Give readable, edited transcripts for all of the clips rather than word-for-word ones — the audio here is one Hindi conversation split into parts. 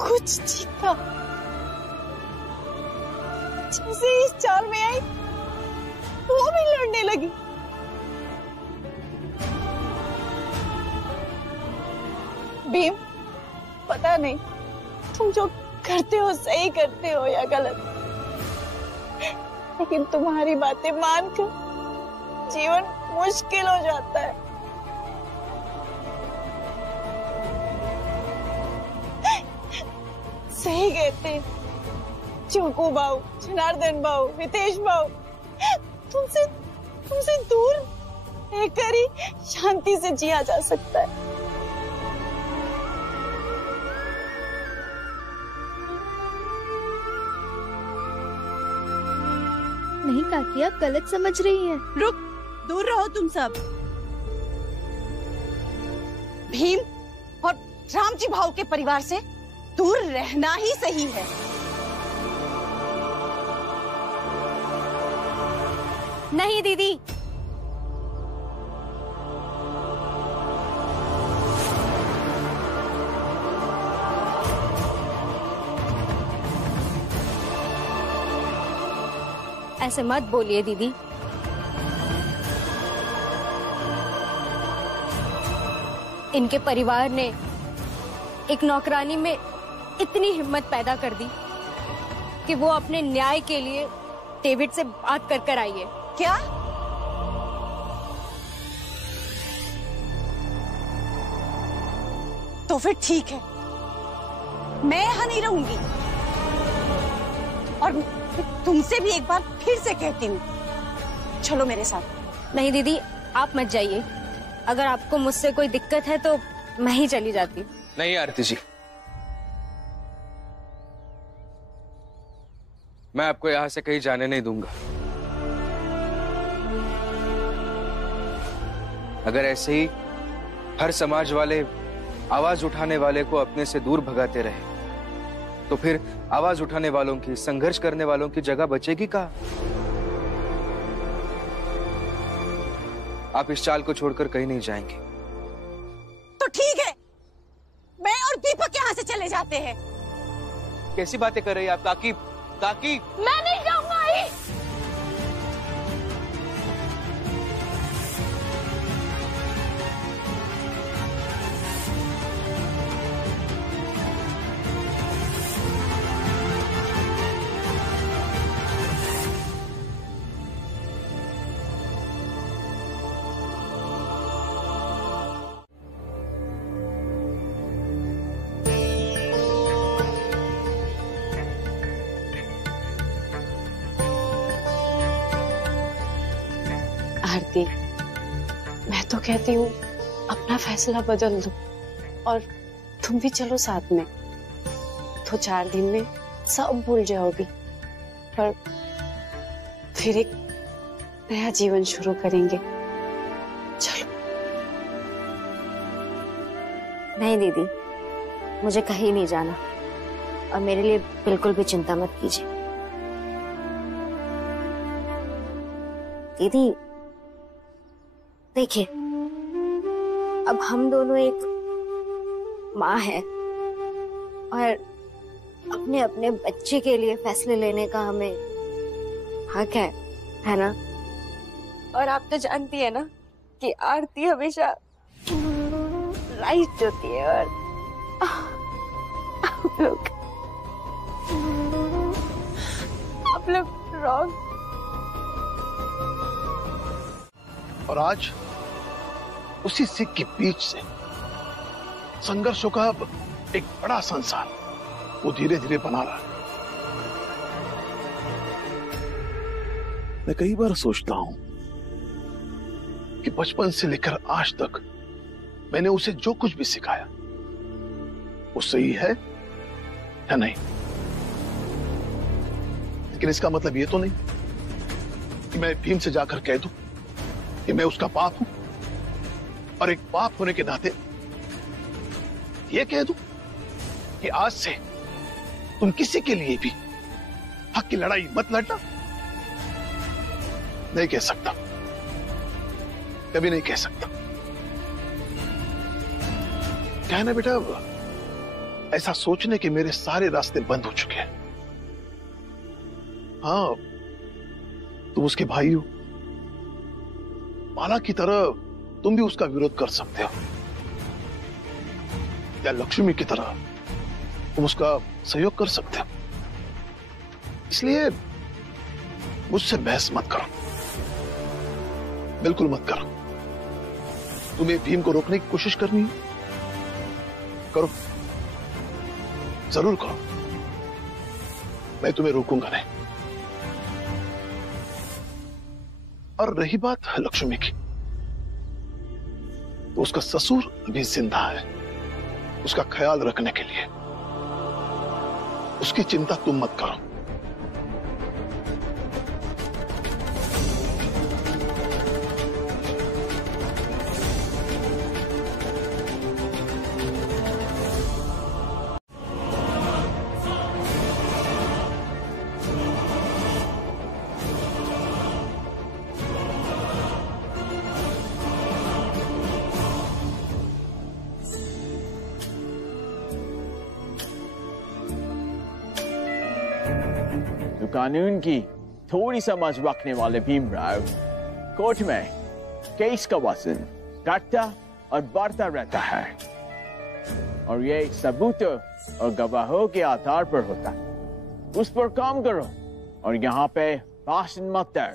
कुछ चीखा। जैसे इस चाल में आई वो भी लड़ने लगी। भीम, पता नहीं तुम जो करते हो सही करते हो या गलत, लेकिन तुम्हारी बातें मानकर जीवन मुश्किल हो जाता है। सही कहते हैं चोकू बाऊ, जनार्दन बाऊ, हितेश बाऊ, तुमसे दूर रहकर ही शांति से जिया जा सकता है। नहीं काकी, आप गलत समझ रही हैं। रुक, दूर रहो तुम सब। भीम और रामजी भाऊ के परिवार से दूर रहना ही सही है। नहीं दीदी, ऐसे मत बोलिए दीदी। इनके परिवार ने एक नौकरानी में इतनी हिम्मत पैदा कर दी कि वो अपने न्याय के लिए डेविड से बात कर आई है। क्या? तो फिर ठीक है, मैं यहां नहीं रहूंगी। और तुमसे भी एक बार फिर से कहती हूँ, चलो मेरे साथ। नहीं दीदी, आप मत जाइए। अगर आपको मुझसे कोई दिक्कत है तो मैं ही चली जाती। नहीं आरती जी, मैं आपको यहां से कहीं जाने नहीं दूंगा। अगर ऐसे ही हर समाज वाले आवाज उठाने वाले को अपने से दूर भगाते रहे तो फिर आवाज उठाने वालों की, संघर्ष करने वालों की जगह बचेगी कहाँ? आप इस चाल को छोड़कर कहीं नहीं जाएंगे। तो ठीक है, मैं और दीपक यहाँ से चले जाते हैं। कैसी बातें कर रही हैं आप काकी? काकी, मैं नहीं जाऊंगा। आरती, मैं तो कहती हूँ अपना फैसला बदल दो और तुम भी चलो साथ में। तो 4 दिन में सब भूल जाओगी, पर फिर एक नया जीवन शुरू करेंगे। चलो। नहीं दीदी, मुझे कहीं नहीं जाना और मेरे लिए बिल्कुल भी चिंता मत कीजिए। दीदी देखिए, अब हम दोनों एक माँ है और अपने अपने बच्चे के लिए फैसले लेने का हमें हक है ना? और आप तो जानती है ना कि आरती हमेशा राइट होती है और आप लोग रॉन्ग। और आज उसी सिक के बीच से संघर्षों का एक बड़ा संसार वो धीरे धीरे बना रहा है। मैं कई बार सोचता हूं कि बचपन से लेकर आज तक मैंने उसे जो कुछ भी सिखाया वो सही है या नहीं। लेकिन इसका मतलब ये तो नहीं कि मैं भीम से जाकर कह दूं कि मैं उसका बाप हूं और एक बाप होने के नाते ये कह दूं कि आज से तुम किसी के लिए भी हक की लड़ाई मत लड़ना। नहीं कह सकता, कभी नहीं कह सकता। क्या है ना बेटा, ऐसा सोचने के मेरे सारे रास्ते बंद हो चुके हैं। हाँ, तुम उसके भाई हो, माला की तरह तुम भी उसका विरोध कर सकते हो, या लक्ष्मी की तरह तुम उसका सहयोग कर सकते हो। इसलिए मुझसे बहस मत करो, बिल्कुल मत करो। तुम्हें भीम को रोकने की कोशिश करनी है, करो, जरूर करो, मैं तुम्हें रोकूंगा नहीं। और रही बात लक्ष्मी की, तो उसका ससुर अभी जिंदा है, उसका ख्याल रखने के लिए उसकी चिंता तुम मत करो। कानून की थोड़ी समझ रखने वाले भीमराव कोर्ट में केस का वजन घटता और बढ़ता रहता है, और ये सबूतों और गवाहों के आधार पर होता है। उस पर काम करो और यहाँ पे भाषण मत दो।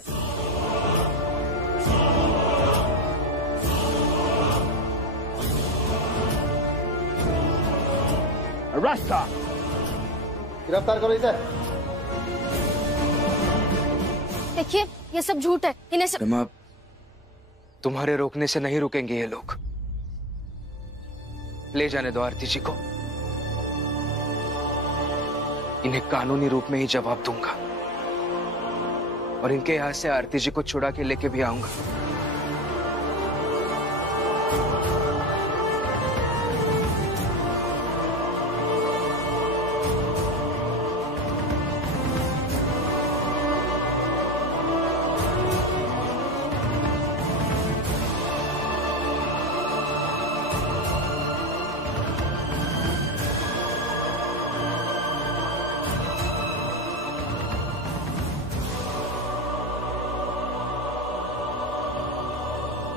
रास्ता गिरफ्तार करो इसे। देखिए, ये सब झूठ है, इन्हें सब... रमा, तुम्हारे रोकने से नहीं रुकेंगे ये लोग। ले जाने दो आरती जी को, इन्हें कानूनी रूप में ही जवाब दूंगा, और इनके यहां से आरती जी को छुड़ा के लेके भी आऊंगा।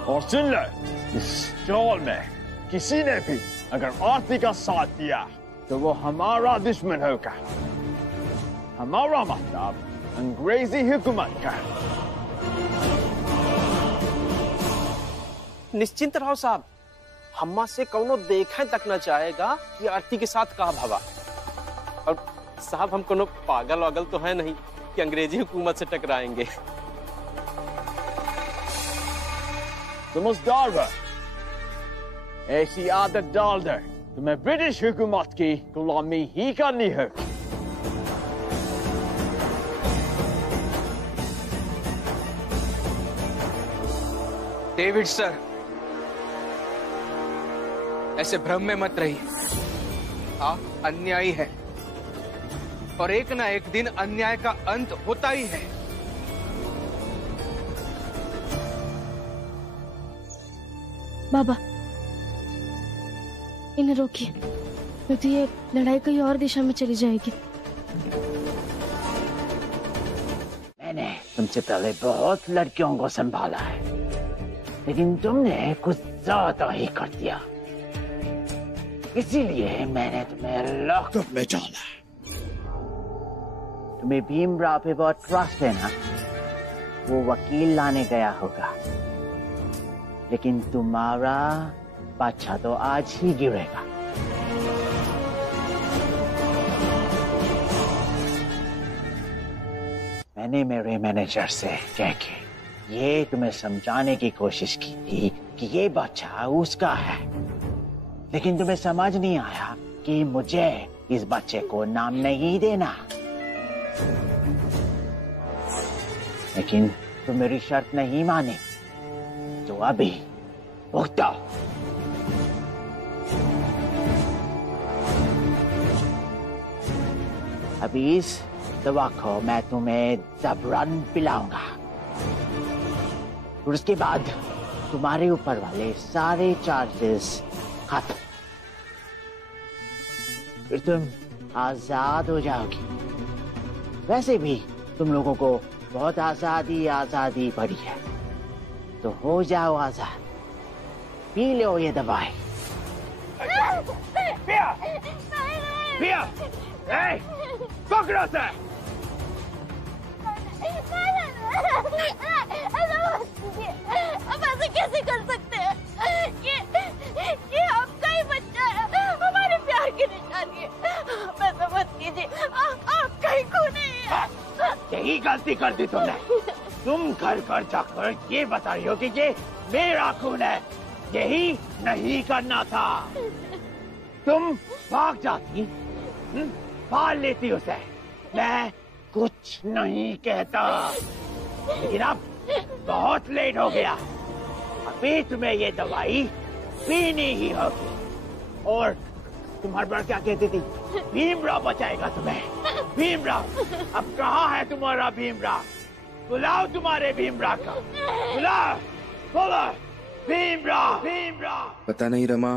और सुन ले, इस चौल में किसी ने भी अगर आरती का साथ दिया तो वो हमारा दुश्मन होगा। हमारा मतलब अंग्रेजी हुकूमत का। निश्चिंत रहो साहब, हम्मा से कौनो देखे तक न चाहेगा कि आरती के साथ का भावा। और साहब, हम कोनो पागल वागल तो है नहीं कि अंग्रेजी हुकूमत से टकराएंगे। समझदार है, ऐसी आदत डाल दे तुम्हें ब्रिटिश हुकूमत की गुलामी ही करनी होगी। डेविड सर, ऐसे भ्रम में मत रहिए। आप अन्यायी हैं, और एक ना एक दिन अन्याय का अंत होता ही है। बाबा, इन्हें रोकिए, नहीं तो ये लड़ाई कहीं और दिशा में चली जाएगी। मैंने तुमसे पहले बहुत लड़कियों को संभाला है, लेकिन तुमने कुछ ज्यादा ही कर दिया, इसीलिए मैंने तुम्हें लॉकअप में डाला। तुम्हें भीमराव पे बहुत ट्रस्ट है ना? वो वकील लाने गया होगा, लेकिन तुम्हारा बच्चा तो आज ही गिरेगा। मैंने मेरे मैनेजर से कह के ये तुम्हें समझाने की कोशिश की थी कि ये बच्चा उसका है, लेकिन तुम्हें समझ नहीं आया कि मुझे इस बच्चे को नाम नहीं देना। लेकिन तुम मेरी शर्त नहीं माने, तो अभी भुगतो। अभी इस दवा को मैं तुम्हें जबरन पिलाऊंगा, और उसके बाद तुम्हारे ऊपर वाले सारे चार्जेस खत्म। फिर तुम आजाद हो जाओगी। वैसे भी तुम लोगों को बहुत आजादी पड़ी है, तो हो जाओ आजाद। पी लो ये दवाई। पिया, पिया, पकड़ो से। अब ऐसे कैसे कर सकते हैं? ये आपका ही बच्चा है, हमारे प्यार की निशानी है। ऐसा मत कीजिए, आपका ही खून है। यही गलती कर दी तुमने। तुम घर घर जाकर ये बता रही हो कि ये मेरा खून है। यही नहीं करना था। तुम भाग जाती, पाल लेती उसे। मैं कुछ नहीं कहता, लेकिन अब बहुत लेट हो गया। अभी तुम्हें ये दवाई पीनी ही होगी। और तुम्हारी बार क्या कहती थी? भीमराव बचाएगा तुम्हें। भीमराव, अब कहाँ है तुम्हारा भीमराव? बुलाओ तुम्हारे भीमराव का, बुलाओ, बोलो भीमराव, भीमराव। पता नहीं रमा,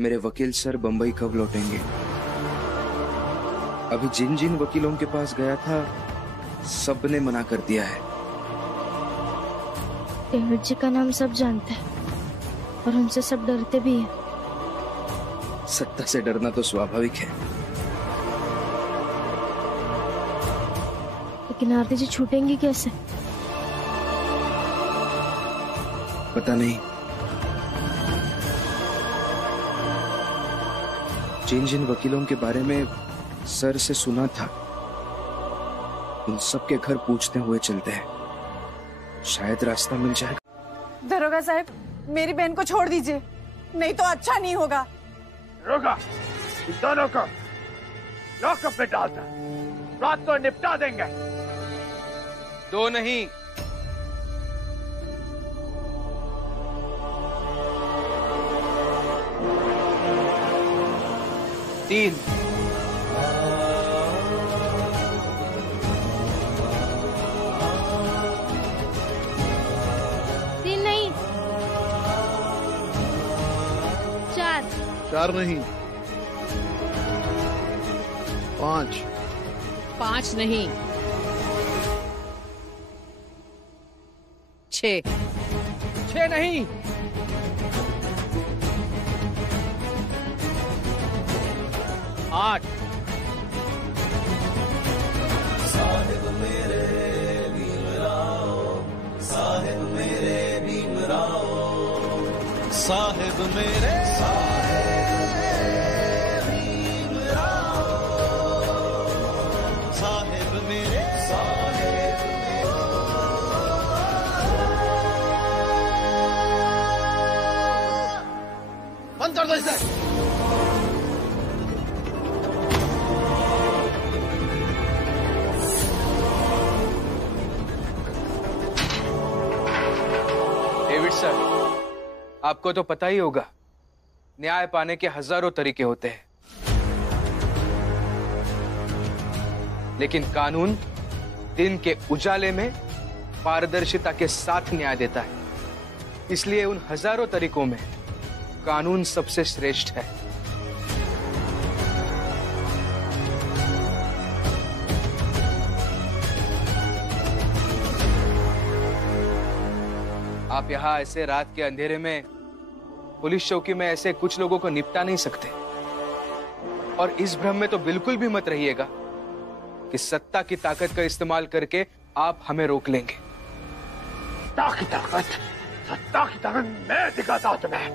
मेरे वकील सर बंबई कब लौटेंगे। अभी जिन जिन वकीलों के पास गया था, सबने मना कर दिया है। डेविड जी का नाम सब जानते हैं और उनसे सब डरते भी हैं। सत्ता से डरना तो स्वाभाविक है, लेकिन आरती जी छूटेंगी कैसे? पता नहीं। जिन जिन वकीलों के बारे में सर से सुना था, उन सबके घर पूछते हुए चलते हैं। शायद रास्ता मिल जाएगा। दरोगा साहब, मेरी बहन को छोड़ दीजिए, नहीं तो अच्छा नहीं होगा। रोका, दोनों को लॉकअप में डालता, रात को निपटा देंगे। दो नहीं, 3। नहीं, 4 नहीं, 5। 5 नहीं, 6। 6 नहीं, 8। साहिब मेरे भीमराव, साहिब मेरे भीमराव, साहिब मेरे भीमराव, साहिब मेरे बंद कर दो इसे। डेविड सर, आपको तो पता ही होगा, न्याय पाने के हजारों तरीके होते हैं, लेकिन कानून दिन के उजाले में पारदर्शिता के साथ न्याय देता है। इसलिए उन हजारों तरीकों में कानून सबसे श्रेष्ठ है। आप यहाँ ऐसे रात के अंधेरे में पुलिस चौकी में ऐसे कुछ लोगों को निपटा नहीं सकते। और इस भ्रम में तो बिल्कुल भी मत रहिएगा कि सत्ता की ताकत का इस्तेमाल करके आप हमें रोक लेंगे। सत्ता की ताकत मैं दिखाता हूं तुम्हें।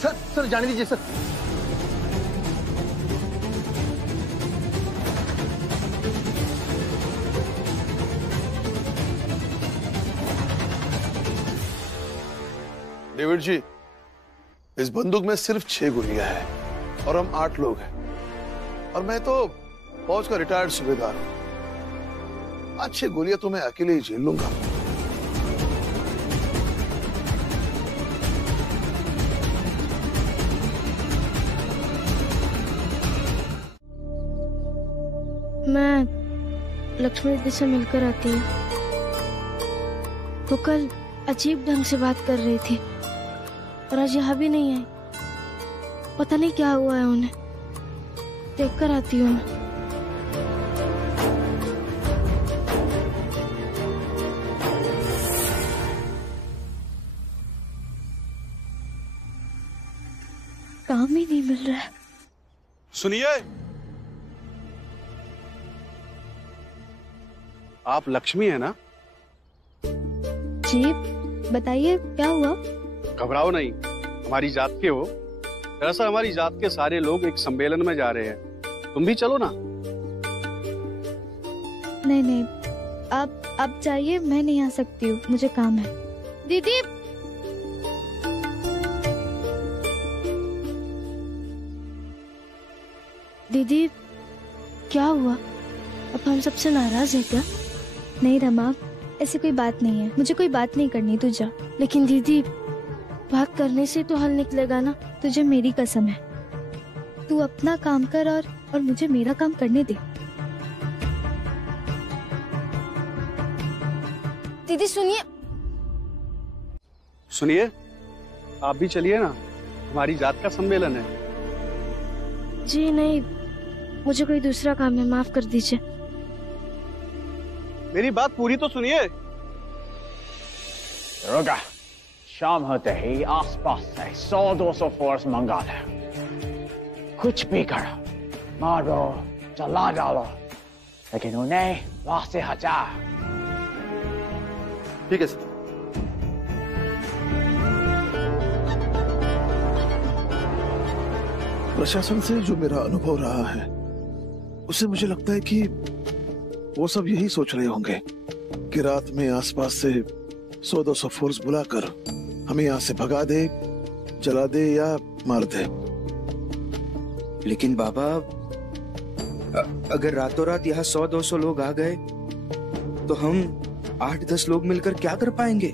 सर जाने दीजिए सर। डेविड जी, इस बंदूक में सिर्फ 6 गोलियां हैं और हम 8 लोग हैं, और मैं तो फौज का रिटायर्ड सूबेदार हूं। 6 गोलियां तो मैं अकेले ही झेल लूंगा। मैं लक्ष्मी दीदी से मिलकर आती हूँ। वो कल अजीब ढंग से बात कर रही थी और आज यहाँ भी नहीं आई। पता नहीं क्या हुआ है उन्हें। देख कर आती हूँ मैं। काम ही नहीं मिल रहा है। सुनिए, आप लक्ष्मी है ना? जी बताइए, क्या हुआ? घबराओ नहीं, हमारी जात के हो। दरअसल हमारी जात के सारे लोग एक सम्मेलन में जा रहे हैं, तुम भी चलो ना। नहीं नहीं, आप जाइए, मैं नहीं आ सकती हूँ, मुझे काम है। दीदी दीदी क्या हुआ? अब हम सबसे नाराज है क्या? नहीं रमा, ऐसी कोई बात नहीं है, मुझे कोई बात नहीं करनी, तू जा। लेकिन दीदी बात करने से तो हल निकलेगा ना, तुझे मेरी कसम है। तू अपना काम कर और मुझे मेरा काम करने दे। दीदी सुनिए। सुनिए, आप भी चलिए ना, हमारी जात का सम्मेलन है। जी नहीं, मुझे कोई दूसरा काम है, माफ कर दीजिए। मेरी बात पूरी तो सुनिए। दरोगा, शाम होते ही आसपास से 100-200 फोर्स मंगा ले। कुछ भी करो, मारो, जला डालो, लेकिन उन्हें वहां से हटा। ठीक है सर। प्रशासन से जो मेरा अनुभव रहा है, उससे मुझे लगता है कि वो सब यही सोच रहे होंगे कि रात में आसपास से 100-200 फोर्स बुलाकर हमें यहाँ से भगा दे, जला दे या मार दे। लेकिन बाबा, अगर रातों रात यहाँ 100-200 लोग आ गए तो हम 8-10 लोग मिलकर क्या कर पाएंगे?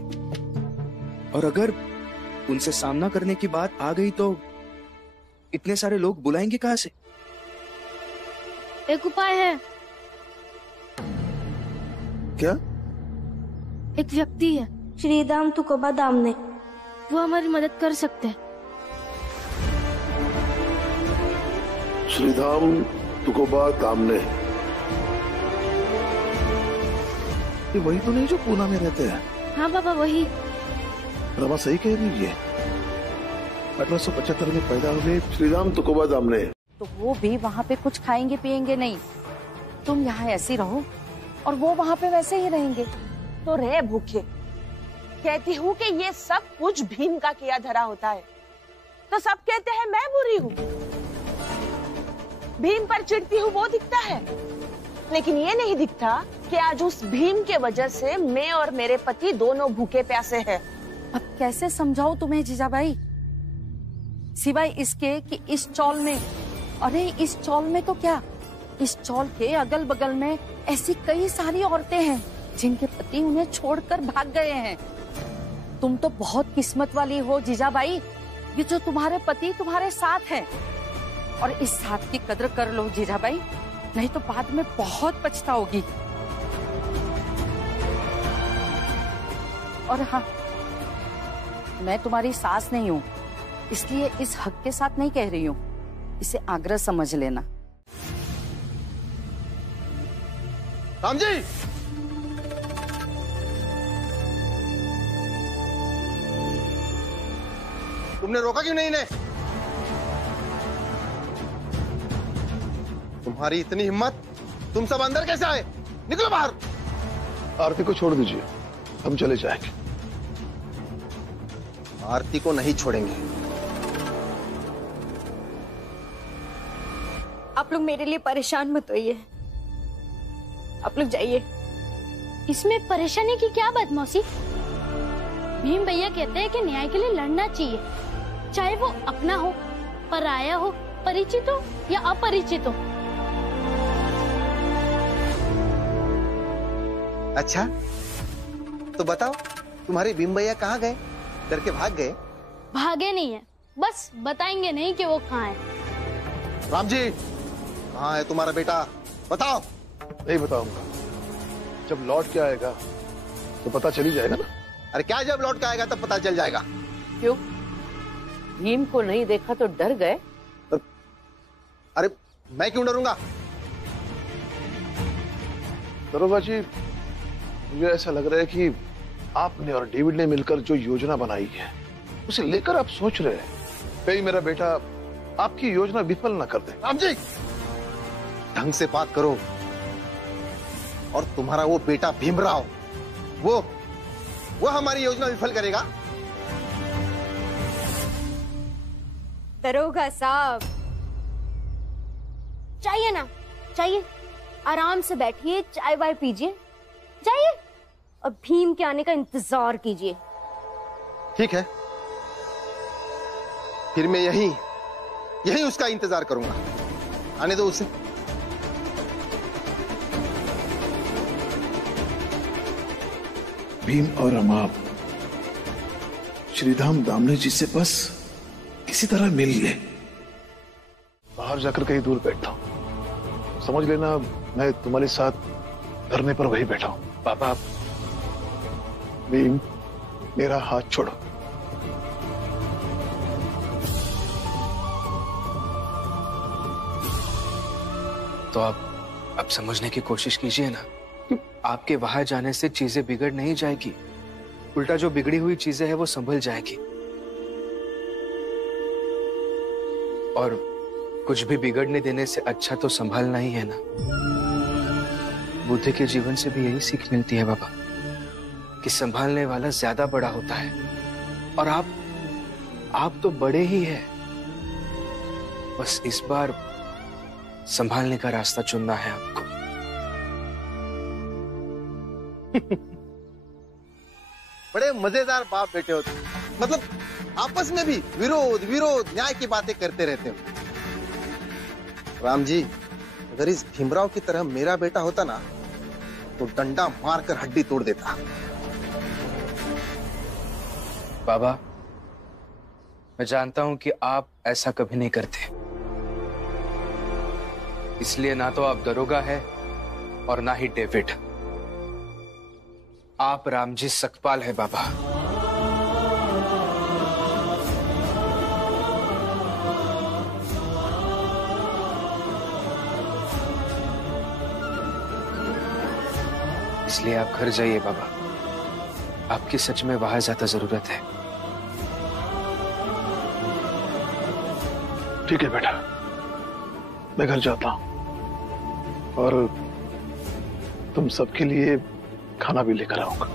और अगर उनसे सामना करने की बात आ गई तो इतने सारे लोग बुलाएंगे कहाँ से? एक उपाय है। क्या? एक व्यक्ति है, श्रीदाम तुकोबा दामने, वो हमारी मदद कर सकते हैं। श्रीधाम तुकोबा दामने, ये वही तो नहीं जो पूना में रहते हैं? हाँ बाबा, वही। रमा सही कह रही है, 1875 में पैदा हुए श्रीराम तुकोबा दामने। तो वो भी वहाँ पे कुछ खाएंगे पिएंगे नहीं। तुम यहाँ ऐसे रहो और वो वहाँ पे वैसे ही रहेंगे। तो रहे भूखे। कहती हूँ कि ये सब कुछ भीम का किया धरा होता है, तो सब कहते हैं मैं बुरी हूँ। भीम पर चिढ़ती हूँ वो दिखता है, लेकिन ये नहीं दिखता कि आज उस भीम के वजह से मैं और मेरे पति दोनों भूखे प्यासे हैं। अब कैसे समझाऊं तुम्हें जीजाबाई, सिवाय इसके कि इस चौल में, अरे इस चौल में तो क्या, इस चौल के अगल बगल में ऐसी कई सारी औरतें हैं जिनके पति उन्हें छोड़कर भाग गए हैं। तुम तो बहुत किस्मत वाली हो जीजाबाई, ये जो तुम्हारे पति तुम्हारे साथ हैं। और इस साथ की कदर कर लो जीजाबाई, नहीं तो बाद में बहुत पछताओगी। और हाँ, मैं तुम्हारी सास नहीं हूँ, इसलिए इस हक के साथ नहीं कह रही हूँ, इसे आग्रह समझ लेना। राम जी, तुमने रोका क्यों नहीं इन्हें? तुम्हारी इतनी हिम्मत, तुम सब अंदर कैसे आए? निकलो बाहर। आरती को छोड़ दीजिए, हम चले जाएंगे। आरती को नहीं छोड़ेंगे। आप लोग मेरे लिए परेशान मत होइए, आप लोग जाइए। इसमें परेशानी की क्या बात मौसी? भीम भैया कहते हैं कि न्याय के लिए लड़ना चाहिए, चाहे वो अपना हो, पराया हो, परिचित हो या अपरिचित हो। अच्छा, तो बताओ, तुम्हारे भीम भैया कहाँ गए? डर के भाग गए? भागे नहीं है, बस बताएंगे नहीं कि वो कहाँ है। राम जी, कहाँ है तुम्हारा बेटा? बताओ। नहीं बताऊंगा, जब लौट के आएगा तो पता चल ही जाएगा ना। अरे क्या, जब लौट के आएगा तब पता चल जाएगा? क्यों, भीम को नहीं देखा तो डर गए? अरे मैं क्यों डरूंगा? दरोगा जी, मुझे ऐसा लग रहा है कि आपने और डेविड ने मिलकर जो योजना बनाई है उसे लेकर आप सोच रहे हैं कहीं मेरा बेटा आपकी योजना विफल ना कर दे। राम जी, ढंग से बात करो। और तुम्हारा वो बेटा भीमराव, वो हमारी योजना विफल करेगा? दरोगा साहब, चाहिए ना, चाहिए, आराम से बैठिए, चाय वाय पीजिए, जाइए और भीम के आने का इंतजार कीजिए। ठीक है, फिर मैं यही उसका इंतजार करूंगा। आने दो उसे। भीम और अमाप श्रीधाम दामले जी से बस किसी तरह मिल लिए। बाहर जाकर कहीं दूर बैठता हूं, समझ लेना मैं तुम्हारे साथ धरने पर वही बैठा हूं। पापा, भीम, मेरा हाथ छोड़ो। तो आप अब समझने की कोशिश कीजिए ना कि आपके वहां जाने से चीजें बिगड़ नहीं जाएगी, उल्टा जो बिगड़ी हुई चीजें हैं वो संभल जाएगी। और कुछ भी बिगड़ने देने से अच्छा तो संभालना ही है ना। बुद्ध के जीवन से भी यही सीख मिलती है बाबा कि संभालने वाला ज्यादा बड़ा होता है। और आप तो बड़े ही हैं, बस इस बार संभालने का रास्ता चुनना है आपको। बड़े मजेदार बाप बेटे हो तुम। मतलब आपस में भी विरोध न्याय की बातें करते रहते हो। राम जी, अगर इस भीमराव की तरह मेरा बेटा होता ना तो डंडा मारकर हड्डी तोड़ देता। बाबा, मैं जानता हूं कि आप ऐसा कभी नहीं करते, इसलिए ना तो आप दरोगा है और ना ही डेविड। आप रामजी सकपाल है बाबा। इसलिए आप घर जाइए बाबा, आपकी सच में वहां ज्यादा जरूरत है। ठीक है बेटा, मैं घर जाता हूं और तुम सबके लिए खाना भी लेकर आऊंगा।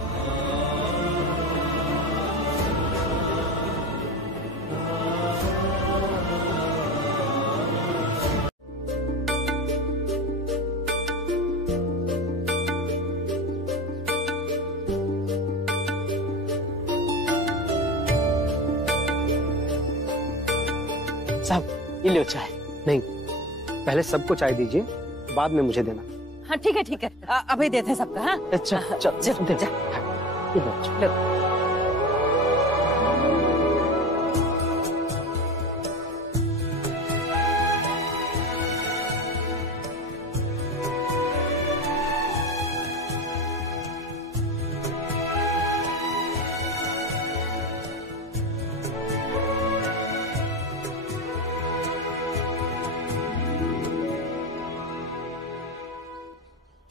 साहब, ये लो चाय। नहीं, पहले सबको चाय दीजिए, बाद में मुझे देना। हाँ ठीक है ठीक है, अभी देते हैं सबका। हाँ अच्छा, चल दे।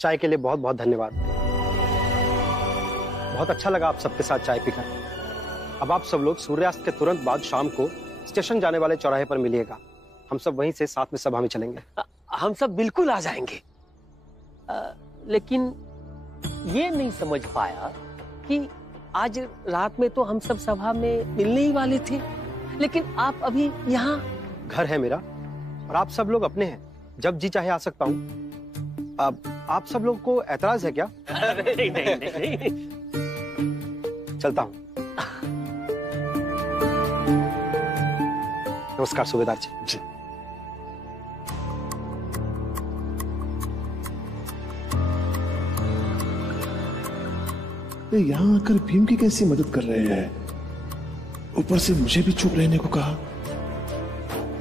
चाय के लिए बहुत बहुत धन्यवाद। बहुत अच्छा लगा आप सबके साथ चाय पीकर। अब आप सब लोग सूर्यास्त के तुरंत बाद शाम को स्टेशन जाने वाले चौराहे पर मिलिएगा। हम सब वहीं से साथ में सभा में चलेंगे। हम सब बिल्कुल आ जाएंगे। लेकिन ये नहीं समझ पाया कि आज रात में तो हम सब सभा में मिलने ही वाले थे, लेकिन आप अभी यहाँ। घर है मेरा और आप सब लोग अपने हैं, जब जी चाहे आ सकता हूँ। अब आप सब लोग को ऐतराज है क्या? नहीं, नहीं, नहीं, नहीं। चलता हूँ। नमस्कार सूबेदार जी। यहाँ आकर भीम की कैसी मदद कर रहे हैं? ऊपर से मुझे भी चुप रहने को कहा।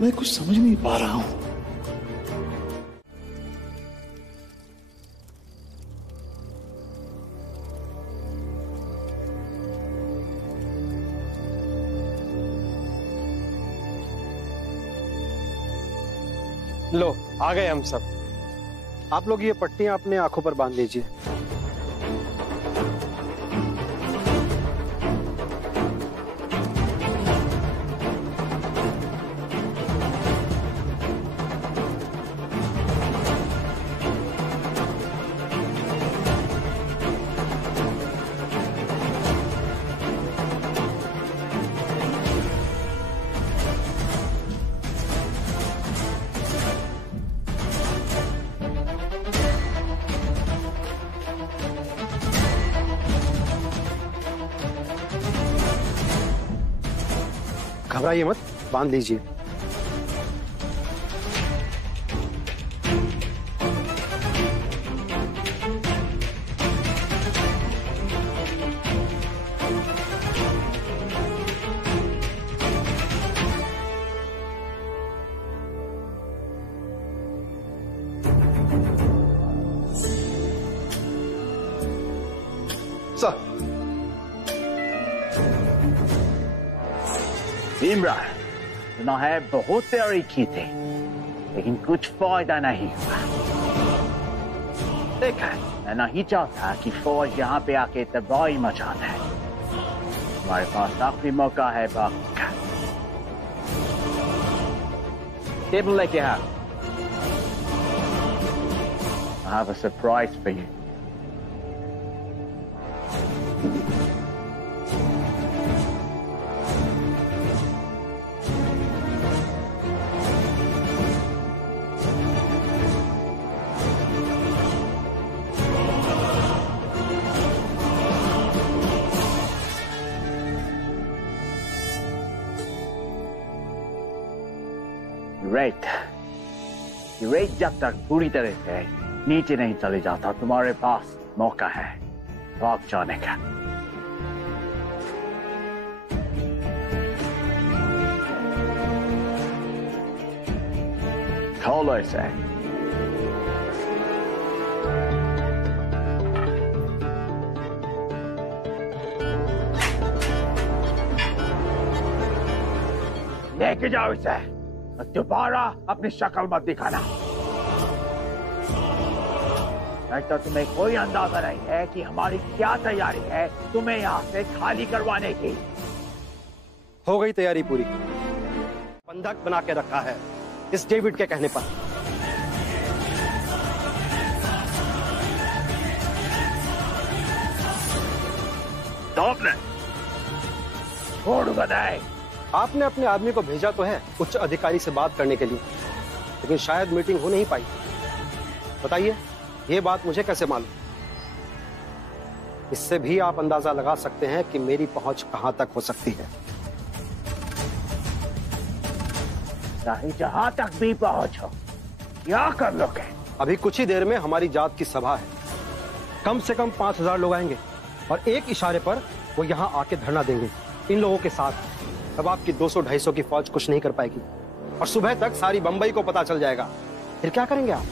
मैं कुछ समझ नहीं पा रहा हूँ। लो आ गए हम सब। आप लोग ये पट्टियां अपने आंखों पर बांध लीजिए। घबराइए मत, बांध लीजिए। भीमराव, तुम्हें बहुत तैयारी की थी, लेकिन कुछ फायदा नहीं हुआ। देखा, मैं नहीं चाहता कि फौज यहाँ पे आके तबाही मचा दे। हमारे पास आखिरी मौका है बाकी का। टेबल लेके आ। I have a surprise for you. रेत जब तक पूरी तरह से नीचे नहीं चले जाता, तुम्हारे पास मौका है भाग जाने का। खोलो इसे। लेके जाओ इसे, दोबारा अपनी शक्ल मत दिखाना, नहीं तो तुम्हें कोई अंदाजा नहीं है कि हमारी क्या तैयारी है तुम्हें यहाँ से खाली करवाने की। हो गई तैयारी पूरी, बंधक बना के रखा है इस डेविड के कहने पर। छोड़ बताए। आपने अपने आदमी को भेजा तो है उच्च अधिकारी से बात करने के लिए, लेकिन शायद मीटिंग हो नहीं पाई। बताइए, ये बात मुझे कैसे मालूम? इससे भी आप अंदाजा लगा सकते हैं कि मेरी पहुंच कहां तक हो सकती है। चाहे जहां तक भी पहुंचो, क्या कर लोगे? अभी कुछ ही देर में हमारी जात की सभा है, कम से कम 5000 लोग आएंगे और एक इशारे पर वो यहाँ आके धरना देंगे इन लोगों के साथ। अब आपकी 200-250 की फौज कुछ नहीं कर पाएगी और सुबह तक सारी बंबई को पता चल जाएगा। फिर क्या करेंगे आप?